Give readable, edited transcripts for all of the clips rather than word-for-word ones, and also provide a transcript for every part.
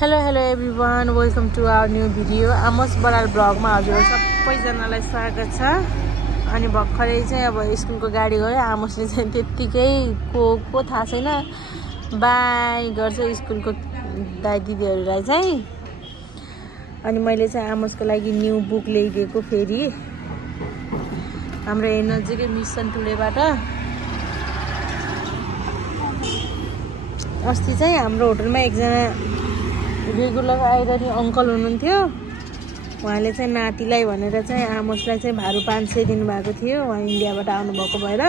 Hello everyone, welcome to our new video. Amos Baral ब्लगमा हजुर सबैजनालाई स्वागत छ। अनि भर्खरै चाहिँ अब स्कुलको गाडी गयो। आमोसले चाहिँ त्यत्तिकै को थाहा छैन बाई गर्छ स्कुलको दाइ दिदीहरूलाई चाहिँ। अनि मैले चाहिँ आमोसको लागि न्यू बुक ल्याइदिएको फेरि हाम्रो यहाँ नजिकै मिसन टुलेबाट। अस्ति चाहिँ हाम्रो होटलमा एकजना रेगुलर आइरहने अङ्कल हुनुहुन्थ्यो। उहाँले चाहिँ नातिलाई भनेर चाहिँ आमोसलाई चाहिँ भारू 500 दिनुभएको थियो। उहाँ इन्डियाबाट आउनुभएको भएर।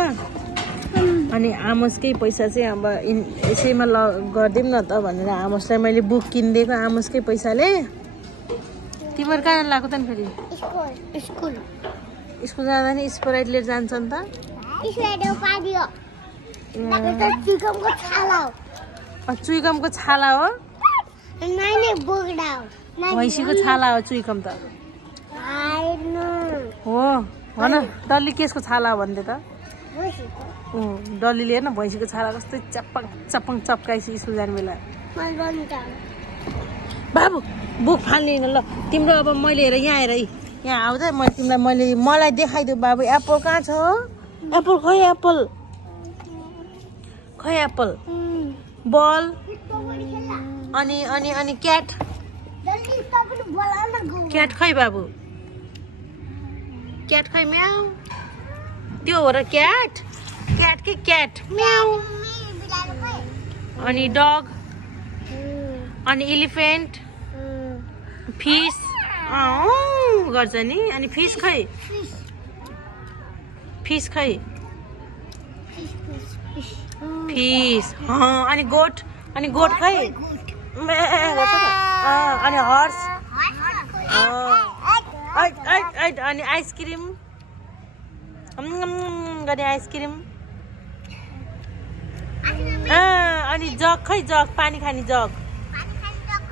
अनि आमोसकै पैसा चाहिँ अब यसैमा गरिदिउँ न त भनेर आमोसलाई मैले बुक किनिदिएको आमोसकै पैसाले। तिमीहरू कहाँ लगाएको त नि फेरि? स्कुल जाँदा नि स्प्राइट लिएर जान्छ नि त। चुइकमको छाला हो, भैँसीको छाला हो चुइकम त हो भन। डल्ली केसको छाला हो भन्दै त? डल्लीले हेर्न भैँसीको छाला कस्तो चप्पङ चप्पङ चप्काइछ स्कुल जाने बेला। बाबु बुक फाल्ने ल तिम्रो। अब मैले हेर यहाँ आएर यहाँ आउँदा मलाई देखाइदियो बाबु। एप्पल कहाँ छ? एप्पल खै एप्पल बल अनि अनि अनि क्याट खै बाबु? क्याट खै म्याउ? त्यो हो र क्याट कि क्याट म्याउ। अनि डग अनि एलिफेन्ट फिस गर्छ नि। अनि फिस खै? फिस खै? फिस। अनि गोट खै? अनि हर्स अनि आइसक्रिम गर्ने आइसक्रिम। अनि जग खै? जग पानी खाने जग,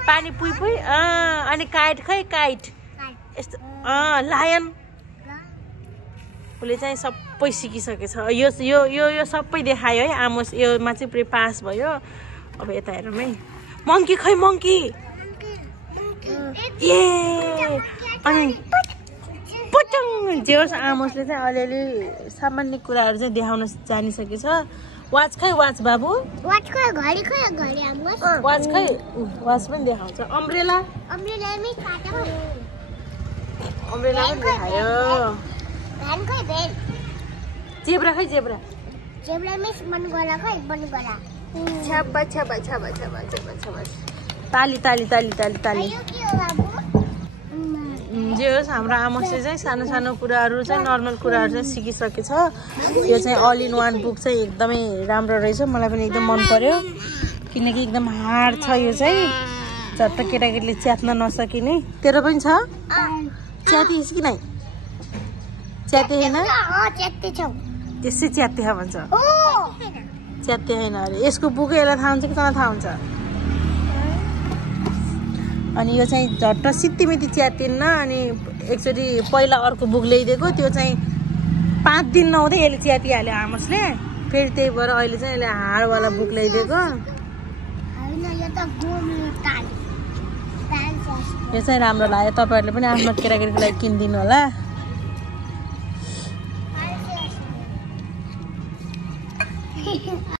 पानी पुइ। अनि काइट खै? काइट यस्तो। लायन उसले चाहिँ सबै सिकिसकेछ। यो सबै देखायो है आमोस। योमा चाहिँ पुरै पास भयो। अब यता हेरौँ है। मङ्की खै? मङ्की ए अनि पुचुङ। जे होस् आमोसले चाहिँ अलिअलि सामान्य कुराहरू चाहिँ देखाउन जानिसकेछ। वाच खै? वाच बाबु? वाच खै? वाच पनि देखाउँछ। अम्ब्रेला पनि देखायो। जेब्रा खै? जेब्रा ताली। जे होस् हाम्रो आमोसले चाहिँ सानो सानो कुराहरू चाहिँ नर्मल कुराहरू चाहिँ सिकिसकेछ। यो चाहिँ अल इन वान बुक चाहिँ एकदमै राम्रो रहेछ। मलाई पनि एकदम मन पर्यो किनकि एकदम हार्ड छ। यो चाहिँ झट्ट केटाकेटीले च्यात्न नसकिने। तेरो पनि छ? च्यातिस् कि नै? च्याते होइन? त्यसै च्याते भन्छ। च्याते होइन अरे। यसको बुक यसलाई थाहा हुन्छ कि तँलाई थाहा हुन्छ? अनि यो चाहिँ झट्ट सित्तिमिति च्यातिन्न। अनि एकचोटि पहिला अर्को बुक ल्याइदिएको त्यो चाहिँ 5 दिन नहुँदै यसले च्यातिहाल्यो आमोसले। फेरि त्यही भएर अहिले चाहिँ यसले हार्डवाला बुक ल्याइदिएको। यो चाहिँ राम्रो लाग्यो। तपाईँहरूले पनि आफ्नो केटाकेटीको लागि किनिदिनु होला।